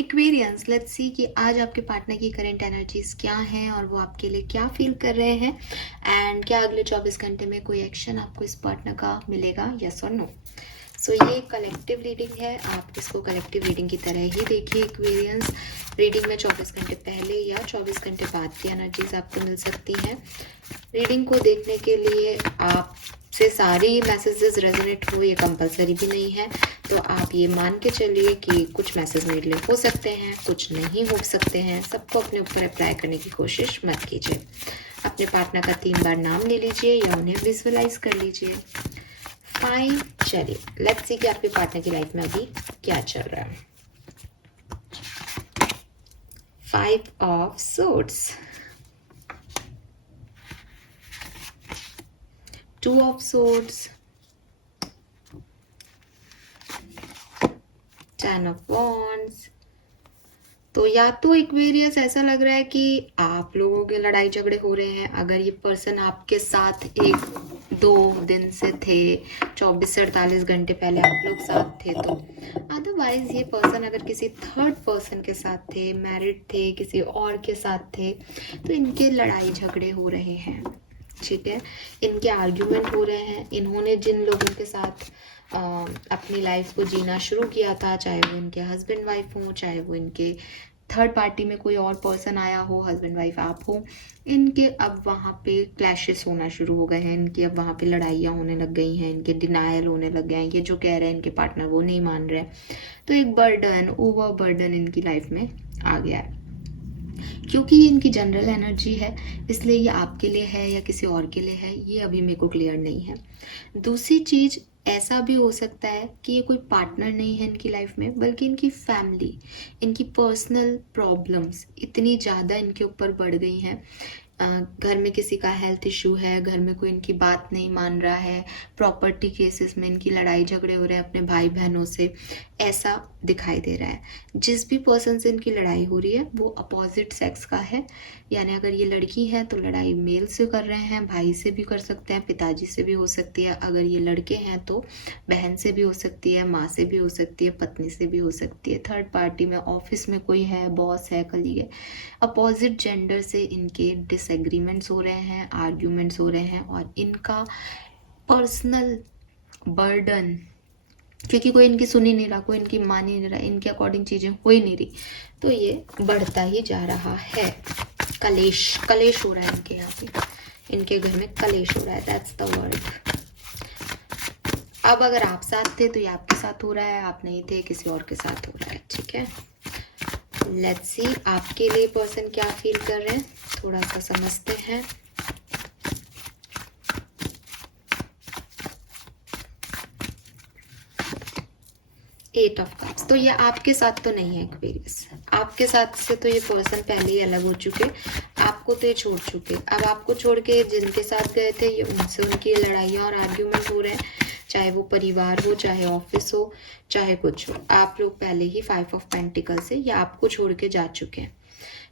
Aquarians, let's see कि आज आपके पार्टनर की करंट एनर्जीज क्या हैं और वो आपके लिए क्या फील कर रहे हैं, एंड क्या अगले 24 घंटे में कोई एक्शन आपको इस पार्टनर का मिलेगा, यस और नो। सो ये कलेक्टिव रीडिंग है, आप इसको कलेक्टिव रीडिंग की तरह ही देखिए। एक्वेरियंस रीडिंग में 24 घंटे पहले या 24 घंटे बाद की एनर्जीज आपको मिल सकती हैं। रीडिंग को देखने के लिए आप से सारी मैसेजेस रेजोनेट हो, ये कंपलसरी भी नहीं है। तो आप ये मान के चलिए कि कुछ मैसेज मेरे लिए हो सकते हैं, कुछ नहीं हो सकते हैं। सबको अपने ऊपर अप्लाई करने की कोशिश मत कीजिए। अपने पार्टनर का 3 बार नाम ले लीजिए या उन्हें विजुअलाइज कर लीजिए। फाइन, चलिए लेट्स सी कि आपके पार्टनर की लाइफ में अभी क्या चल रहा है। 5 of swords, 2 of swords, 10 of wands. तो या तो एक्वेरियस ऐसा लग रहा है कि आप लोगों के लड़ाई झगड़े हो रहे हैं। अगर ये पर्सन आपके साथ 1-2 दिन से थे, 24 से 48 घंटे पहले आप लोग साथ थे, तो अदरवाइज ये पर्सन अगर किसी थर्ड पर्सन के साथ थे, मैरिड थे, किसी और के साथ थे, तो इनके लड़ाई झगड़े हो रहे हैं। ठीक है, इनके आर्ग्यूमेंट हो रहे हैं। इन्होंने जिन लोगों के साथ अपनी लाइफ को जीना शुरू किया था, चाहे वो इनके हस्बैंड वाइफ हो, चाहे वो इनके थर्ड पार्टी में कोई और पर्सन आया हो, हस्बैंड वाइफ आप हो, इनके अब वहाँ पे क्लैशेस होना शुरू हो गए हैं। इनकी अब वहाँ पे लड़ाइयाँ होने लग गई हैं, इनके डिनायल होने लग गए हैं। ये जो कह रहे हैं इनके पार्टनर वो नहीं मान रहे, तो एक बर्डन, ओवर बर्डन इनकी लाइफ में आ गया है। क्योंकि ये इनकी जनरल एनर्जी है, इसलिए ये आपके लिए है या किसी और के लिए है, ये अभी मेरे को क्लियर नहीं है। दूसरी चीज़, ऐसा भी हो सकता है कि ये कोई पार्टनर नहीं है इनकी लाइफ में, बल्कि इनकी फैमिली, इनकी पर्सनल प्रॉब्लम्स इतनी ज़्यादा इनके ऊपर बढ़ गई हैं। घर में किसी का हेल्थ इशू है, घर में कोई इनकी बात नहीं मान रहा है, प्रॉपर्टी केसेस में इनकी लड़ाई झगड़े हो रहे हैं अपने भाई बहनों से, ऐसा दिखाई दे रहा है। जिस भी पर्सन से इनकी लड़ाई हो रही है वो अपोजिट सेक्स का है, यानी अगर ये लड़की है तो लड़ाई मेल से कर रहे हैं, भाई से भी कर सकते हैं, पिताजी से भी हो सकती है। अगर ये लड़के हैं तो बहन से भी हो सकती है, माँ से भी हो सकती है, पत्नी से भी हो सकती है, थर्ड पार्टी में, ऑफिस में कोई है, बॉस है, कलीग है, अपोजिट जेंडर से इनके डिसएग्रीमेंट्स हो रहे हैं, आर्ग्यूमेंट्स हो रहे हैं, और इनका पर्सनल बर्डन, क्योंकि कोई इनकी सुन ही नहीं रहा, कोई इनकी मान ही नहीं रहा, इनके अकॉर्डिंग चीज़ें हो ही नहीं रही, तो ये बढ़ता ही जा रहा है। कलेश हो रहा है इनके यहाँ पे, इनके घर में कलेश हो रहा है, दैट्स द वर्ड। अब अगर आप साथ थे तो ये आपके साथ हो रहा है, आप नहीं थे किसी और के साथ हो रहा है। ठीक है, लेट्स सी आपके लिए पर्सन क्या फील कर रहे हैं, थोड़ा सा समझते हैं। एट ऑफ कप्स, तो ये आपके साथ तो नहीं है एक्वेरियस, आपके साथ से तो ये पर्सन पहले ही अलग हो चुके, आपको तो ये छोड़ चुके। अब आपको छोड़ के जिनके साथ गए थे ये उनसे उनकी लड़ाइयाँ और आर्ग्यूमेंट हो रहे हैं, चाहे वो परिवार हो, चाहे ऑफिस हो, चाहे कुछ हो। आप लोग पहले ही 5 ऑफ पेंटिकल से या आपको छोड़ के जा चुके हैं,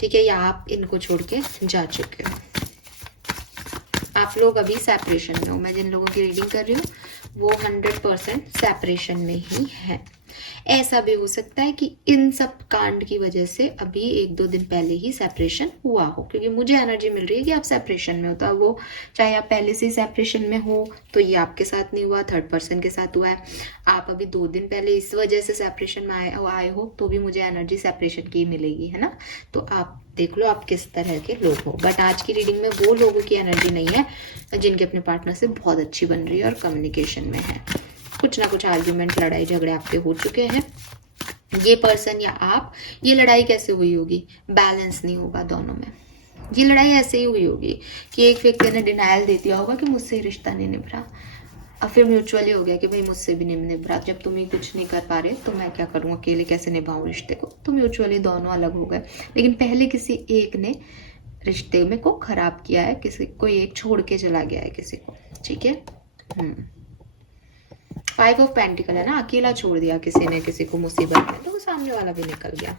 ठीक है, या आप इनको छोड़ के जा चुके हो। आप लोग अभी सेपरेशन में हो, मैं जिन लोगों की रीडिंग कर रही हूँ वो 100% सेपरेशन में ही है। ऐसा भी हो सकता है कि इन सब कांड की वजह से अभी 1-2 दिन पहले ही सेपरेशन हुआ हो, क्योंकि मुझे एनर्जी मिल रही है कि आप सेपरेशन में हो। तो वो चाहे आप पहले से ही सेपरेशन में हो, तो ये आपके साथ नहीं हुआ, थर्ड पर्सन के साथ हुआ है। आप अभी 2 दिन पहले इस वजह से सेपरेशन में आए हो, तो भी मुझे एनर्जी सेपरेशन की मिलेगी, है ना। तो आप देख लो आप किस तरह के लोग हो। बट आज की रीडिंग में वो लोगों की एनर्जी नहीं है जिनके अपने पार्टनर से बहुत अच्छी बन रही है और कम्युनिकेशन में है। कुछ ना कुछ आर्ग्यूमेंट, लड़ाई झगड़े आपके हो चुके हैं। ये पर्सन या आप, ये लड़ाई कैसे हुई होगी, बैलेंस नहीं होगा दोनों में। ये लड़ाई ऐसे ही हुई होगी कि एक व्यक्ति ने डिनायल दे दिया होगा कि मुझसे रिश्ता नहीं निभ रहा, और फिर म्यूचुअली हो गया कि भाई मुझसे भी नहीं निभ रहा, जब तुम ही कुछ नहीं कर पा रहे तो मैं क्या करूँ, अकेले कैसे निभाऊँ रिश्ते को, तो म्यूचुअली दोनों अलग हो गए। लेकिन पहले किसी एक ने रिश्ते में को खराब किया है, किसी को एक छोड़ के चला गया है किसी को। ठीक है, 5 ऑफ पेंटिकल है ना, अकेला छोड़ दिया किसी ने किसी को मुसीबत में, तो वो सामने वाला भी निकल गया।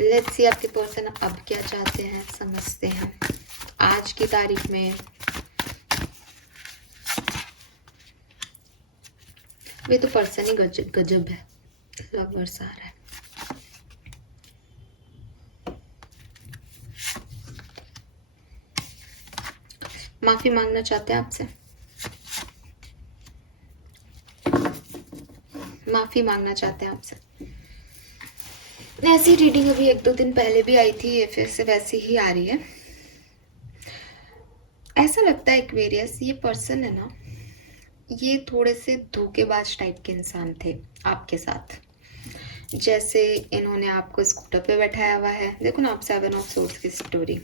लेट्स सी आपके पर्सन अब क्या चाहते हैं, समझते हैं। आज की तारीख में वे तो पर्सन ही गजब है, लवर्स आ रहा है। माफी मांगना चाहते हैं आपसे, माफी मांगना चाहते हैं आपसे। ऐसी रीडिंग अभी 1-2 दिन पहले भी आई थी, ये फिर से वैसी ही आ रही है। ऐसा लगता है एक्वेरियस, ये पर्सन है ना, ये थोड़े से धोखेबाज टाइप के इंसान थे आपके साथ। जैसे इन्होंने आपको स्कूटर पे बैठाया हुआ है, देखो ना आप 7 ऑफ सोर्ड्स की स्टोरी,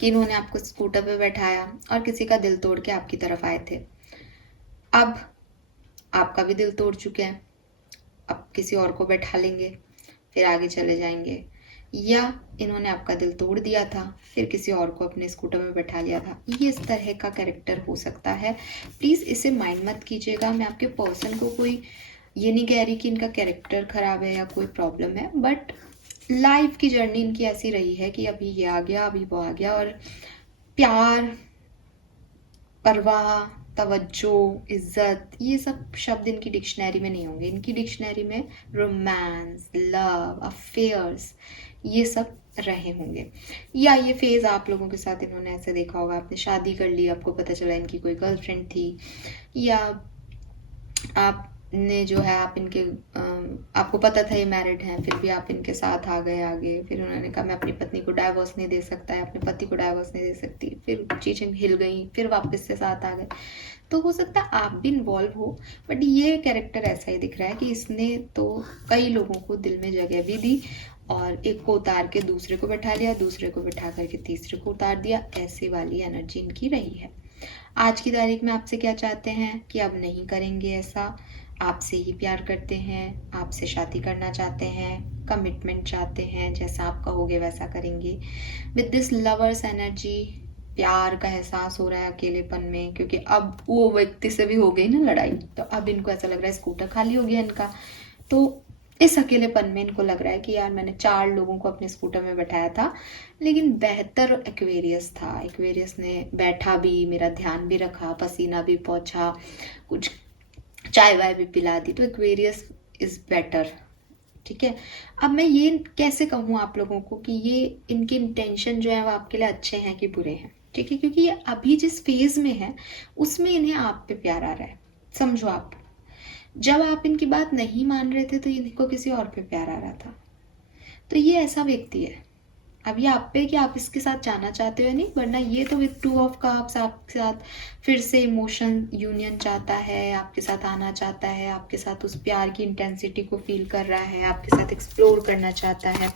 कि इन्होंने आपको स्कूटर पे बैठाया और किसी का दिल तोड़ के आपकी तरफ आए थे। अब आपका भी दिल तोड़ चुके हैं, अब किसी और को बैठा लेंगे, फिर आगे चले जाएंगे। या इन्होंने आपका दिल तोड़ दिया था, फिर किसी और को अपने स्कूटर में बैठा लिया था। ये इस तरह का कैरेक्टर हो सकता है। प्लीज़ इसे माइंड मत कीजिएगा। मैं आपके पर्सन को कोई ये नहीं कह रही कि इनका कैरेक्टर खराब है या कोई प्रॉब्लम है, बट लाइफ की जर्नी इनकी ऐसी रही है कि अभी ये आ गया, अभी वो आ गया, और प्यार, परवाह, तवज्जो, इज्जत, ये सब शब्द इनकी डिक्शनरी में नहीं होंगे। इनकी डिक्शनरी में रोमांस, लव, अफेयर्स, ये सब रहे होंगे। या ये फेज आप लोगों के साथ इन्होंने ऐसे देखा होगा, आपने शादी कर ली, आपको पता चला इनकी कोई गर्लफ्रेंड थी, या आपने जो है आप इनके आपको पता था ये मैरिड हैं, फिर भी आप इनके साथ आ गए आगे। फिर उन्होंने कहा मैं अपनी पत्नी को डाइवोर्स नहीं दे सकता है, अपने पति को डाइवोर्स नहीं दे सकती, फिर चीज़ें हिल गई, फिर वापस से साथ आ गए। तो हो सकता है आप भी इन्वॉल्व हो, बट ये कैरेक्टर ऐसा ही दिख रहा है कि इसने तो कई लोगों को दिल में जगह भी दी, और एक को उतार के दूसरे को बैठा लिया, दूसरे को बैठा करके तीसरे को उतार दिया। ऐसे वाली एनर्जी इनकी रही है। आज की तारीख में आपसे क्या चाहते हैं कि अब नहीं करेंगे ऐसा, आपसे ही प्यार करते हैं, आपसे शादी करना चाहते हैं, कमिटमेंट चाहते हैं, जैसा आप कहोगे वैसा करेंगे। विद दिस लवर्स एनर्जी, प्यार का एहसास हो रहा है अकेलेपन में, क्योंकि अब वो व्यक्ति से भी हो गई ना लड़ाई, तो अब इनको ऐसा लग रहा है स्कूटर खाली हो गया इनका। तो इस अकेलेपन में इनको लग रहा है कि यार मैंने 4 लोगों को अपने स्कूटर में बैठाया था, लेकिन बेहतर एक्वेरियस था। एक्वेरियस ने बैठा भी, मेरा ध्यान भी रखा, पसीना भी पहुंचा, कुछ चाय वाय भी पिला दी, तो एक्वेरियस इज बेटर। ठीक है, अब मैं ये कैसे कहूँ आप लोगों को कि ये इनके इंटेंशन जो है वो आपके लिए अच्छे हैं कि बुरे हैं। ठीक है, क्योंकि ये अभी जिस फेज में है उसमें इन्हें आप पे प्यार आ रहा है। समझो, आप जब आप इनकी बात नहीं मान रहे थे तो इनको किसी और पे प्यार आ रहा था। तो ये ऐसा व्यक्ति है। अब ये आप पे कि आप इसके साथ जाना चाहते हो या नहीं, वरना ये तो विद 2 ऑफ कप्स आपके साथ फिर से इमोशन यूनियन चाहता है, आपके साथ आना चाहता है, आपके साथ उस प्यार की इंटेंसिटी को फील कर रहा है, आपके साथ एक्सप्लोर करना चाहता है।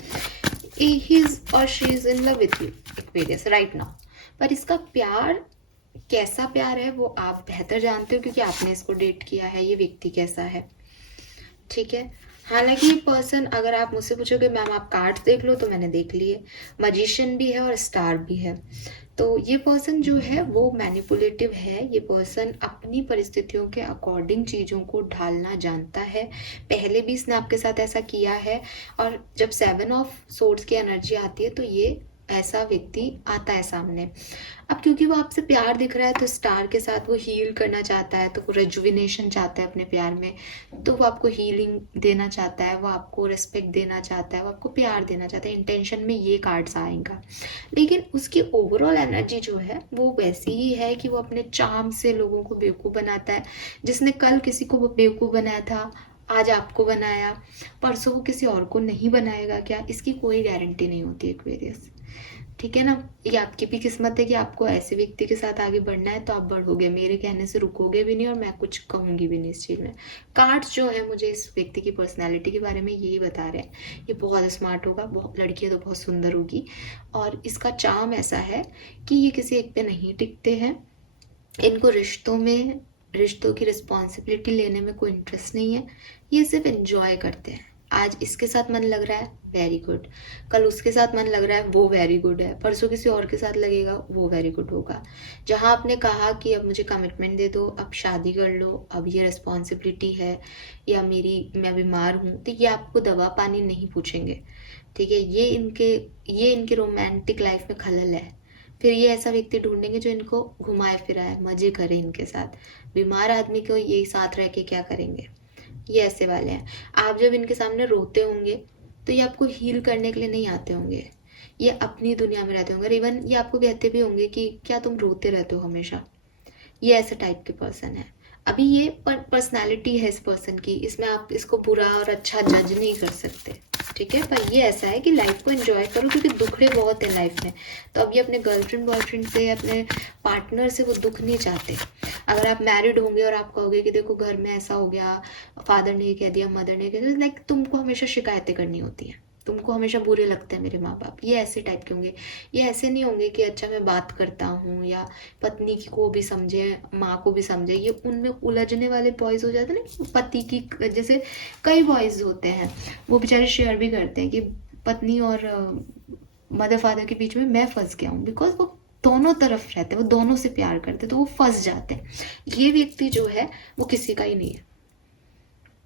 ही इज और she is in love with you Aquarius right now. पर इसका प्यार कैसा प्यार है वो आप बेहतर जानते हो, क्योंकि आपने इसको डेट किया है। ये व्यक्ति कैसा है, ठीक है। हालांकि ये पर्सन, अगर आप मुझसे पूछोगे मैम आप कार्ड्स देख लो, तो मैंने देख लिए, मजिशियन भी है और स्टार भी है। तो ये पर्सन जो है वो मैनिपुलेटिव है। ये पर्सन अपनी परिस्थितियों के अकॉर्डिंग चीज़ों को ढालना जानता है। पहले भी इसने आपके साथ ऐसा किया है, और जब 7 ऑफ सोर्ड्स की एनर्जी आती है तो ये ऐसा व्यक्ति आता है सामने। अब क्योंकि वो आपसे प्यार दिख रहा है, तो स्टार के साथ वो हील करना चाहता है, तो वो रेजुविनेशन चाहता है अपने प्यार में, तो वो आपको हीलिंग देना चाहता है, वो आपको रिस्पेक्ट देना चाहता है, वो आपको प्यार देना चाहता है। इंटेंशन में ये कार्ड्स आएगा, लेकिन उसकी ओवरऑल एनर्जी जो है वो वैसी ही है कि वो अपने चार्म से लोगों को बेवकूफ़ बनाता है। जिसने कल किसी को बेवकूफ़ बनाया था, आज आपको बनाया, परसों वो किसी और को नहीं बनाएगा क्या, इसकी कोई गारंटी नहीं होती एक्वेरियस। ठीक है ना। ये आपकी भी किस्मत है कि आपको ऐसे व्यक्ति के साथ आगे बढ़ना है, तो आप बढ़ोगे, मेरे कहने से रुकोगे भी नहीं, और मैं कुछ कहूँगी भी नहीं इस चीज़ में। कार्ड्स जो है मुझे इस व्यक्ति की पर्सनैलिटी के बारे में यही बता रहे हैं। ये बहुत स्मार्ट होगा, बहुत लड़की है तो बहुत सुंदर होगी, और इसका चार्म ऐसा है कि ये किसी एक पे नहीं टिकते हैं। इनको रिश्तों की रिस्पॉन्सिबिलिटी लेने में कोई इंटरेस्ट नहीं है। ये सिर्फ एंजॉय करते हैं। आज इसके साथ मन लग रहा है, वेरी गुड, कल उसके साथ मन लग रहा है, वो वेरी गुड है, परसों किसी और के साथ लगेगा, वो वेरी गुड होगा। जहाँ आपने कहा कि अब मुझे कमिटमेंट दे दो, अब शादी कर लो, अब ये रिस्पॉन्सिबिलिटी है, या मैं बीमार हूँ, तो ये आपको दवा पानी नहीं पूछेंगे। ठीक है, ये इनके रोमांटिक लाइफ में खलल है। फिर ये ऐसा व्यक्ति ढूंढेंगे जो इनको घुमाए फिराए, मजे करे इनके साथ। बीमार आदमी को यही साथ रह के क्या करेंगे, ये ऐसे वाले हैं। आप जब इनके सामने रोते होंगे तो ये आपको हील करने के लिए नहीं आते होंगे, ये अपनी दुनिया में रहते होंगे। इवन ये आपको कहते भी होंगे कि क्या तुम रोते रहते हो हमेशा। ये ऐसे टाइप के पर्सन है। अभी ये पर्सनालिटी है इस पर्सन की, इसमें आप इसको बुरा और अच्छा जज नहीं कर सकते, ठीक है। पर ये ऐसा है कि लाइफ को एंजॉय करो, क्योंकि दुखड़े बहुत है लाइफ में। तो अब ये अपने गर्लफ्रेंड बॉयफ्रेंड से, अपने पार्टनर से वो दुख नहीं चाहते। अगर आप मैरिड होंगे और आप कहोगे कि देखो घर में ऐसा हो गया, फादर ने कह दिया, मदर ने कह दिया, लाइक तुमको हमेशा शिकायतें करनी होती हैं, तुमको हमेशा बुरे लगते हैं मेरे माँ बाप, ये ऐसे टाइप के होंगे। ये ऐसे नहीं होंगे कि अच्छा मैं बात करता हूँ या पत्नी को भी समझे, माँ को भी समझे। ये उनमें उलझने वाले बॉयज हो जाते हैं ना, पति की, जैसे कई बॉयज होते हैं वो बेचारे शेयर भी करते हैं कि पत्नी और मदर फादर के बीच में मैं फंस गया हूँ, बिकॉज वो दोनों तरफ रहते हैं, वो दोनों से प्यार करते, तो वो फंस जाते हैं। ये व्यक्ति जो है वो किसी का ही नहीं है।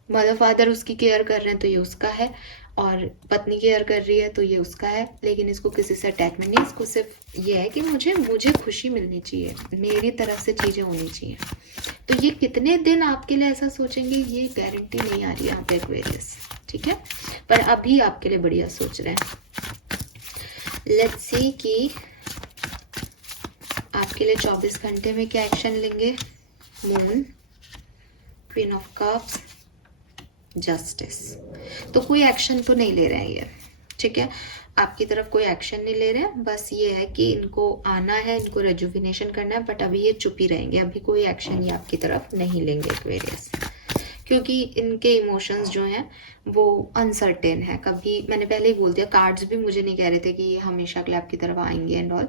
मदर फादर उसकी केयर कर रहे हैं तो ये उसका है, और पत्नी केयर कर रही है तो ये उसका है, लेकिन इसको किसी से अटैचमेंट नहीं। इसको सिर्फ ये है कि मुझे खुशी मिलनी चाहिए, मेरी तरफ से चीज़ें होनी चाहिए। तो ये कितने दिन आपके लिए ऐसा सोचेंगे ये गारंटी नहीं आ रही यहाँ पे एक्वेरियस, ठीक है। पर अभी आपके लिए बढ़िया सोच रहे हैं। लेट्स सी कि आपके लिए 24 घंटे में क्या एक्शन लेंगे। Moon, queen of cups, justice. तो कोई एक्शन तो नहीं ले रहे हैं ये, ठीक है। आपकी तरफ कोई एक्शन नहीं ले रहे हैं, बस ये है कि इनको आना है, इनको रेजुविनेशन करना है, बट अभी ये चुप ही रहेंगे, अभी कोई एक्शन ये आपकी तरफ नहीं लेंगे एक्वेरियस, क्योंकि इनके इमोशंस जो हैं वो अनसर्टेन है। कभी मैंने पहले ही बोल दिया, कार्ड्स भी मुझे नहीं कह रहे थे कि ये हमेशा के लिए आपकी तरफ आएंगे एंड ऑल।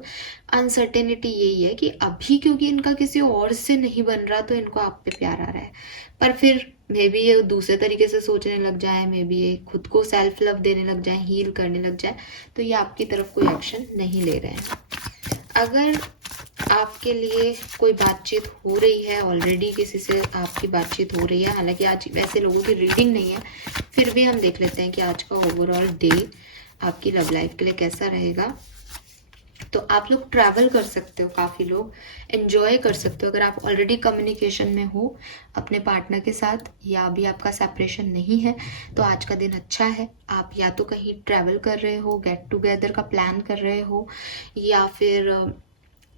अनसर्टेनिटी यही है कि अभी क्योंकि इनका किसी और से नहीं बन रहा तो इनको आप पे प्यार आ रहा है, पर फिर मे बी ये दूसरे तरीके से सोचने लग जाए, मे बी ये खुद को सेल्फ लव देने लग जाए, हील करने लग जाए, तो ये आपकी तरफ कोई एक्शन नहीं ले रहे हैं। अगर आपके लिए कोई बातचीत हो रही है, ऑलरेडी किसी से आपकी बातचीत हो रही है, हालांकि आज वैसे लोगों की रीडिंग नहीं है, फिर भी हम देख लेते हैं कि आज का ओवरऑल डे आपकी लव लाइफ के लिए कैसा रहेगा। तो आप लोग ट्रैवल कर सकते हो, काफ़ी लोग एंजॉय कर सकते हो अगर आप ऑलरेडी कम्युनिकेशन में हो अपने पार्टनर के साथ, या अभी आपका सेपरेशन नहीं है तो आज का दिन अच्छा है। आप या तो कहीं ट्रैवल कर रहे हो, गेट टुगेदर का प्लान कर रहे हो, या फिर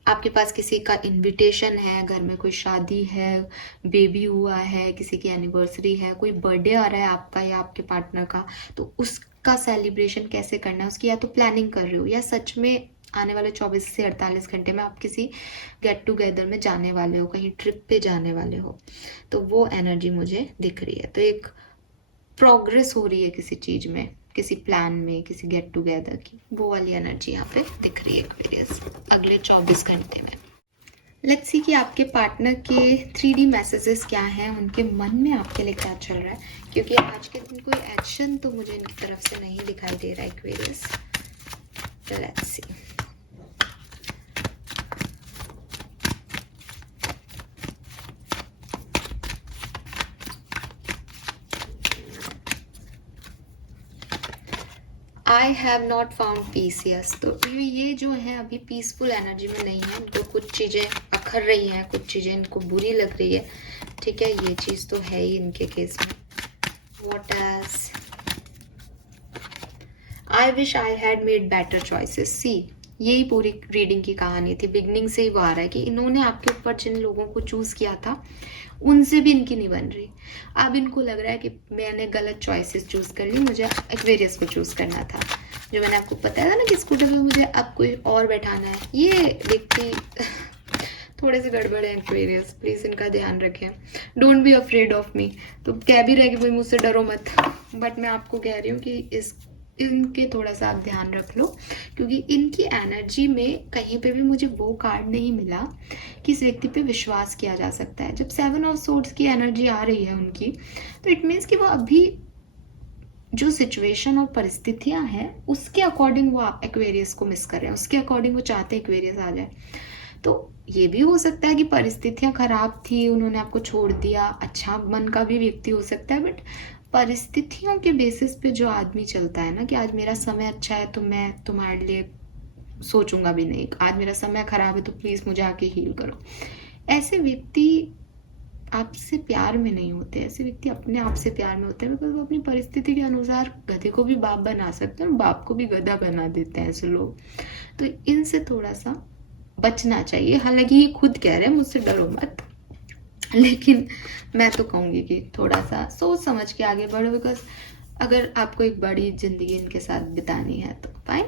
आपके पास किसी का इनविटेशन है, घर में कोई शादी है, बेबी हुआ है, किसी की एनिवर्सरी है, कोई बर्थडे आ रहा है आपका या आपके पार्टनर का, तो उसका सेलिब्रेशन कैसे करना है उसकी या तो प्लानिंग कर रहे हो, या सच में आने वाले 24 से 48 घंटे में आप किसी गेट टुगेदर में जाने वाले हो, कहीं ट्रिप पे जाने वाले हो। तो वो एनर्जी मुझे दिख रही है। तो एक प्रोग्रेस हो रही है किसी चीज़ में, किसी प्लान में, किसी गेट टुगेदर की, वो वाली एनर्जी यहाँ पे दिख रही है एक्वेरियस अगले 24 घंटे में। लेट्स सी कि आपके पार्टनर के 3D मैसेजेस क्या हैं, उनके मन में आपके लिए क्या चल रहा है, क्योंकि आज के दिन कोई एक्शन तो मुझे इनकी तरफ से नहीं दिखाई दे रहा है Aquarius. Let's see. I have not found piece, yes. तो ये जो है अभी पीसफुल एनर्जी में नहीं है, इनको कुछ चीज़ें अखर रही हैं, कुछ चीज़ें इनको बुरी लग रही है, ठीक है। ये चीज़ तो है ही इनके केस में। What else? I wish I had made better choices. See, यही पूरी रीडिंग की कहानी थी, बिगनिंग से ही वो आ रहा है कि इन्होंने आपके ऊपर जिन लोगों को चूज़ किया था उनसे भी इनकी नहीं बन रही। अब इनको लग रहा है कि मैंने गलत चॉइसेस चूज़ कर ली, मुझे एक्वेरियस को चूज़ करना था। जो मैंने आपको बताया था ना कि स्कूटर पे मुझे अब कोई और बैठाना है, ये व्यक्ति थोड़े से गड़बड़ है एक्वेरियस, प्लीज़ इनका ध्यान रखें। Don't be afraid of me. तो कह भी रहे कि भाई मुझसे डरो मत, बट मैं आपको कह रही हूँ कि इनके थोड़ा सा आप ध्यान रख लो, क्योंकि इनकी एनर्जी में कहीं पे भी मुझे वो कार्ड नहीं मिला कि इस व्यक्ति पे विश्वास किया जा सकता है। जब 7 ऑफ सोर्ड्स की एनर्जी आ रही है उनकी, तो इट मीन्स कि वो अभी जो सिचुएशन और परिस्थितियां हैं उसके अकॉर्डिंग वो आप एक्वेरियस को मिस कर रहे हैं, उसके अकॉर्डिंग वो चाहते हैं एक्वेरियस आ जाए। तो ये भी हो सकता है कि परिस्थितियां खराब थी, उन्होंने आपको छोड़ दिया, अच्छा मन का भी व्यक्ति हो सकता है, बट परिस्थितियों के बेसिस पे जो आदमी चलता है ना कि आज मेरा समय अच्छा है तो मैं तुम्हारे लिए सोचूंगा भी नहीं, आज मेरा समय खराब है तो प्लीज मुझे आके हील करो। ऐसे व्यक्ति आपसे प्यार में नहीं होते, ऐसे व्यक्ति अपने आप से प्यार में होते हैं, बिकॉज वो अपनी परिस्थिति के अनुसार गधे को भी बाप बना सकते हैं और बाप को भी गधा बना देते हैं ऐसे लोग। तो इनसे थोड़ा सा बचना चाहिए। हालांकि ये खुद कह रहे हैं मुझसे डरो मत, लेकिन मैं तो कहूँगी कि थोड़ा सा सोच समझ के आगे बढ़ो, बिकॉज अगर आपको एक बड़ी जिंदगी इनके साथ बितानी है तो फाइन।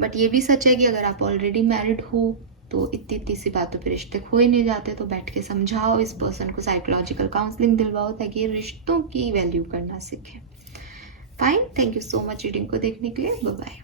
बट ये भी सच है कि अगर आप ऑलरेडी मैरिड हो तो इतनी इतनी सी बातों पे रिश्ते खो ही नहीं जाते। तो बैठ के समझाओ इस पर्सन को, साइकोलॉजिकल काउंसलिंग दिलवाओ ताकि ये रिश्तों की वैल्यू करना सीखे। Fine, thank you so much reading को देखने के लिए। Bye bye.